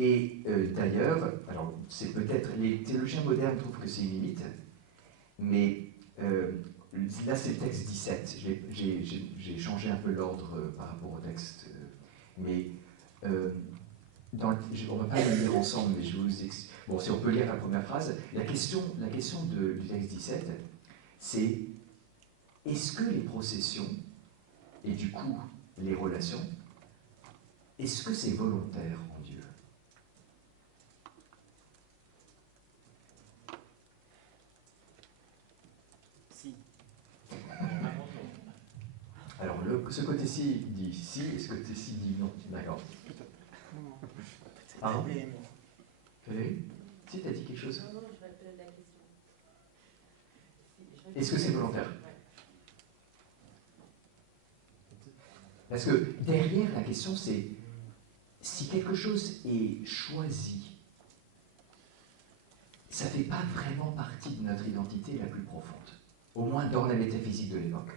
Et d'ailleurs, alors c'est peut-être, les théologiens modernes trouvent que c'est une limite, mais là c'est le texte 17, j'ai changé un peu l'ordre par rapport au texte, mais on ne va pas le lire ensemble, mais je vous bon, si on peut lire la première phrase, la question du texte 17, c'est est-ce que les processions, et du coup les relations, est-ce que c'est volontaire en Dieu? Si. Alors, ce côté-ci dit si, et ce côté-ci dit non. D'accord. Pardon? Valérie? Si, tu as dit quelque chose? Non, je vais te poser la question. Est-ce que c'est volontaire? Parce que derrière, la question, c'est si quelque chose est choisi, ça ne fait pas vraiment partie de notre identité la plus profonde, au moins dans la métaphysique de l'époque.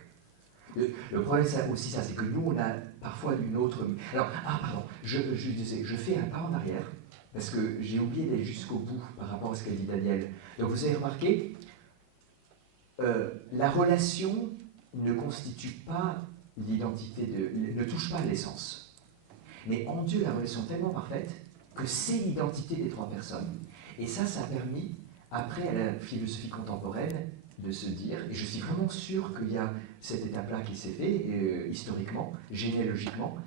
Le problème, c'est aussi ça, c'est que nous, on a parfois une autre... Alors, pardon, je fais un pas en arrière, parce que j'ai oublié d'aller jusqu'au bout par rapport à ce qu'a dit Daniel. Donc, vous avez remarqué, la relation ne constitue pas l'identité, ne touche pas à l'essence. Mais en Dieu, la relation est tellement parfaite que c'est l'identité des trois personnes. Et ça a permis, après, à la philosophie contemporaine, de se dire, et je suis vraiment sûr qu'il y a cette étape-là qui s'est faite, historiquement, généalogiquement,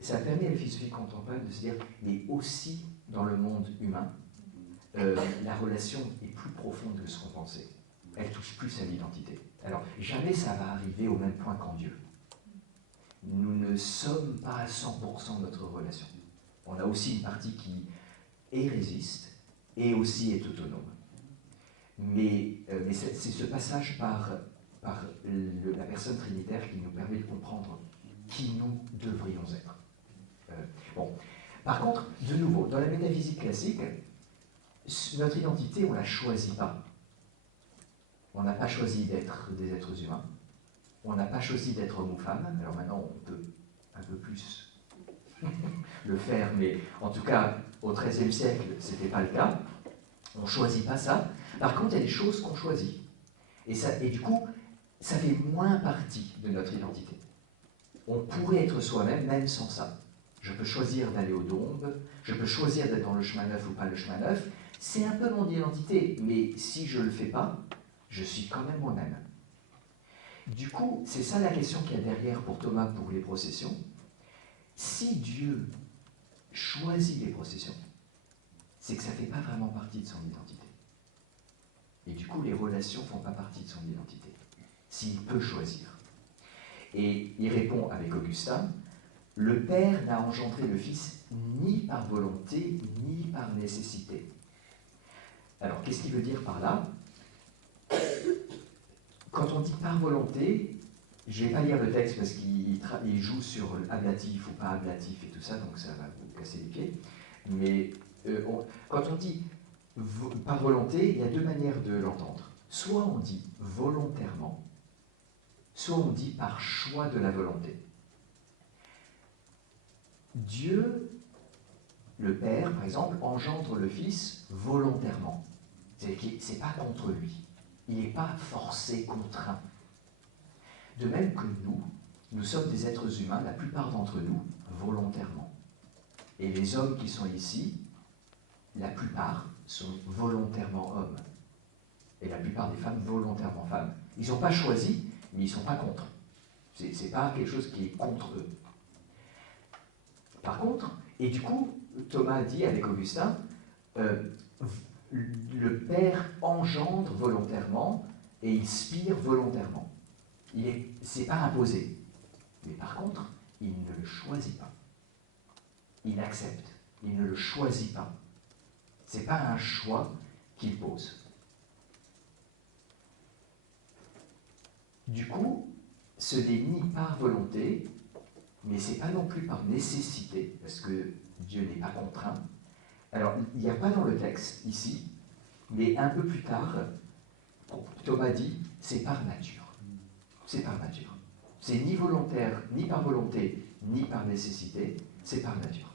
ça a permis à la philosophie contemporaine de se dire, mais aussi dans le monde humain, la relation est plus profonde que ce qu'on pensait. Elle touche plus à l'identité. Alors, jamais ça va arriver au même point qu'en Dieu. Nous ne sommes pas à 100% notre relation. On a aussi une partie qui résiste et aussi est autonome. Mais c'est ce passage par la personne trinitaire qui nous permet de comprendre qui nous devrions être. Bon. Par contre, de nouveau, dans la métaphysique classique, notre identité, on ne la choisit pas. On n'a pas choisi d'être des êtres humains. On n'a pas choisi d'être homme ou femme. Alors maintenant, on peut un peu plus le faire, mais en tout cas, au XIIIe siècle, ce n'était pas le cas. On ne choisit pas ça. Par contre, il y a des choses qu'on choisit. Et du coup, ça fait moins partie de notre identité. On pourrait être soi-même, même sans ça. Je peux choisir d'aller aux Dombes, je peux choisir d'être dans le chemin neuf ou pas le chemin neuf. C'est un peu mon identité, mais si je ne le fais pas, je suis quand même moi-même. Du coup, c'est ça la question qu'il y a derrière pour Thomas pour les processions. Si Dieu choisit les processions, c'est que ça ne fait pas vraiment partie de son identité. Et du coup, les relations ne font pas partie de son identité, s'il peut choisir. Et il répond avec Augustin, le Père n'a engendré le Fils ni par volonté, ni par nécessité. Alors, qu'est-ce qu'il veut dire par là? Quand on dit par volonté, je ne vais pas lire le texte parce qu'il joue sur ablatif ou pas ablatif et tout ça, donc ça va vous casser les pieds. Mais quand on dit par volonté, il y a deux manières de l'entendre. Soit on dit volontairement, soit on dit par choix de la volonté. Dieu, le Père, par exemple, engendre le Fils volontairement. C'est pas contre lui. Il n'est pas forcé, contraint. De même que nous sommes des êtres humains, la plupart d'entre nous, volontairement. Et les hommes qui sont ici, la plupart sont volontairement hommes. Et la plupart des femmes, volontairement femmes. Ils n'ont pas choisi, mais ils ne sont pas contre. Ce n'est pas quelque chose qui est contre eux. Par contre, et du coup, Thomas dit avec Augustin, le Père engendre volontairement et il spire volontairement. Ce n'est pas imposé. Mais par contre, il ne le choisit pas. Il accepte. Il ne le choisit pas. Ce n'est pas un choix qu'il pose. Du coup, ce n'est ni par volonté, mais ce n'est pas non plus par nécessité, parce que Dieu n'est pas contraint. Alors, il n'y a pas dans le texte, ici, mais un peu plus tard, Thomas dit, c'est par nature. C'est par nature. C'est ni volontaire, ni par volonté, ni par nécessité, c'est par nature.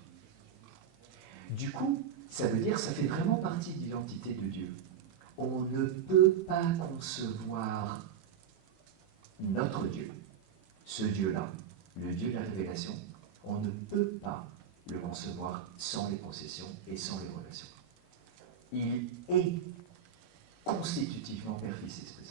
Du coup, ça veut dire, ça fait vraiment partie de l'identité de Dieu. On ne peut pas concevoir notre Dieu, ce Dieu-là, le Dieu de la révélation, on ne peut pas le concevoir sans les possessions et sans les relations. Il est constitutivement Père, Fils, Esprit.